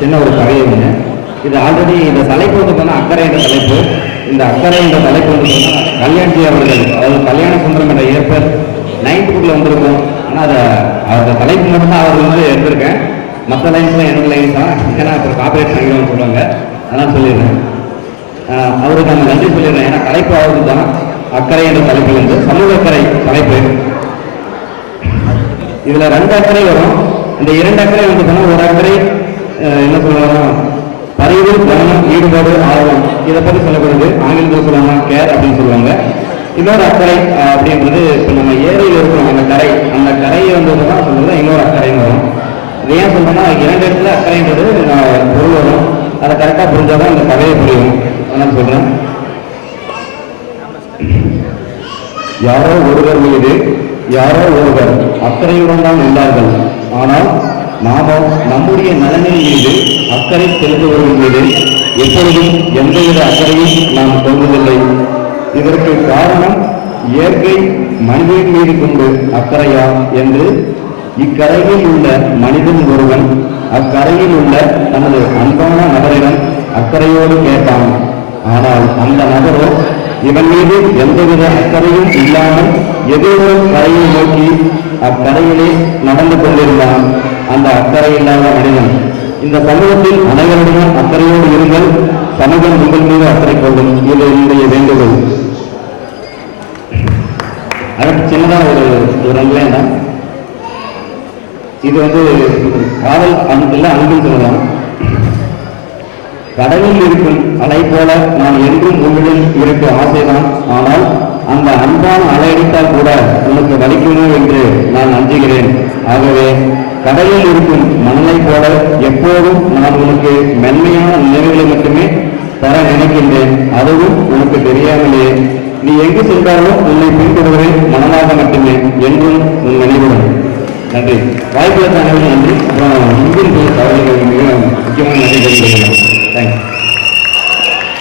சின்ன ஒரு கதை ஒன்று. இது ஆல்ரெடி இந்த தலைப்பு வந்து பார்த்தா அக்கறை என்ற தலைப்பு. இந்த அக்கறை என்ற தலைப்பு வந்து பார்த்தா கல்யாண்ஜி அவர்கள், அதாவது கல்யாண சுந்தரம் என்ற ஏற்பர் 9th புக்கில் வந்திருக்கும். ஆனால் அதை அந்த தலைப்பு மட்டும் தான் அவர் வந்து எடுத்திருக்கேன். மற்ற லைன்ஸ்லாம் என்னோட லைன்ஸ் தான், ஏன்னா அப்புறம் காப்பரேட் சங்கம்னு சொல்லுவாங்க, அதெல்லாம் சொல்லிடுறேன். அவருக்கு நம்ம நன்றி சொல்லிடுறேன். ஏன்னா தலைப்பு அவருக்கு தான் அக்கறை என்ற தலைப்பில் இருந்து சமூக அக்கறை தலைப்பு. இதில் 2 அக்கறை வரும். இந்த 2 அக்கறை வந்து சொன்னால், ஒரு அக்கறை என்ன சொல்லுவாங்கன்னா பரிவு, கவனம், ஈடுபாடு, ஆர்வம், இதை பற்றி சொல்லப்படுது. ஆங்கிலத்தில் சொல்லுவாங்க கேர் அப்படின்னு சொல்லுவாங்க. இன்னொரு அக்கறை அப்படின்றது இப்போ நம்ம ஏரியில் இருக்கிறோம் அந்த கரை, அந்த கரையை வந்து தான் சொல்லுறது இன்னொரு அக்கறைன்னு வரும். இது ஏன் சொல்றோம்னா 2 இடத்துல அக்கறைன்றது பொருள் வரும். அதை கரெக்டாக புரிஞ்சாதான் அந்த கதையை புரியும். அதனால சொல்றேன். யாரோ ஒருவர் மீது யாரோ ஒருவர் அக்கறையுடன் தான் உள்ளார்கள். ஆனால் நாமோ நம்முடைய நலனின் மீது அக்கறை செலுத்துவதன் மீது எப்பொழுதும் எந்தவித அக்கறையும் நாம் கொள்வதில்லை. இதற்கு காரணம் இயற்கை மனிதன் மீது கொண்டு அக்கறையா என்று இக்கரையில் உள்ள மனிதன் ஒருவன் அக்கரையில் உள்ள தனது அன்பான நபரிடம் அக்கறையோடு கேட்டான். ஆனால் அந்த நபரோ இவன் மீது எந்தவித அக்கறையும் இல்லாமல் எதிரோ கரையை நோக்கி அக்கரையிலே நடந்து கொண்டிருந்தான். அந்த அக்கறை இல்லாத மனிதன். இந்த சமூகத்தில் அனைவருடன் அக்கறையோடு இருங்கள். சமூகம் உங்கள் மீது அக்கறை கொள்ளும். இது என்னுடைய வேண்டுகோள். அதற்கு சின்னதாக ஒரு அங்கேன் தான். இது வந்து காதல் அன்புல அன்புன்னு சொல்லலாம். கடலில் இருக்கும் அலை போல நான் என்றும் உன்னுடன் இருக்க ஆசைதான். ஆனால் அந்த அன்பான அலையடித்தால் கூட உனக்கு வலிக்குமோ என்று நான் அஞ்சுகிறேன். ஆகவே கடலில் இருக்கும் மணலை போல எப்போதும் நான் உனக்கு மென்மையான நினைவுகளை மட்டுமே தர நினைக்கின்றேன். அதுவும் உனக்கு தெரியாமலே. நீ எங்கு சென்றாலும் உன்னை பின்தொடர்வேன், மனதாக மட்டுமே, என்றும் உன் நினைவுடன். நன்றி. வாய்ப்பு அனைவரும் நன்றி. அப்புறம் இந்தியன் தகவல்கள் மிக முக்கியமான நன்றி தெரிவிக்கிறேன். தேங்க்ஸ்.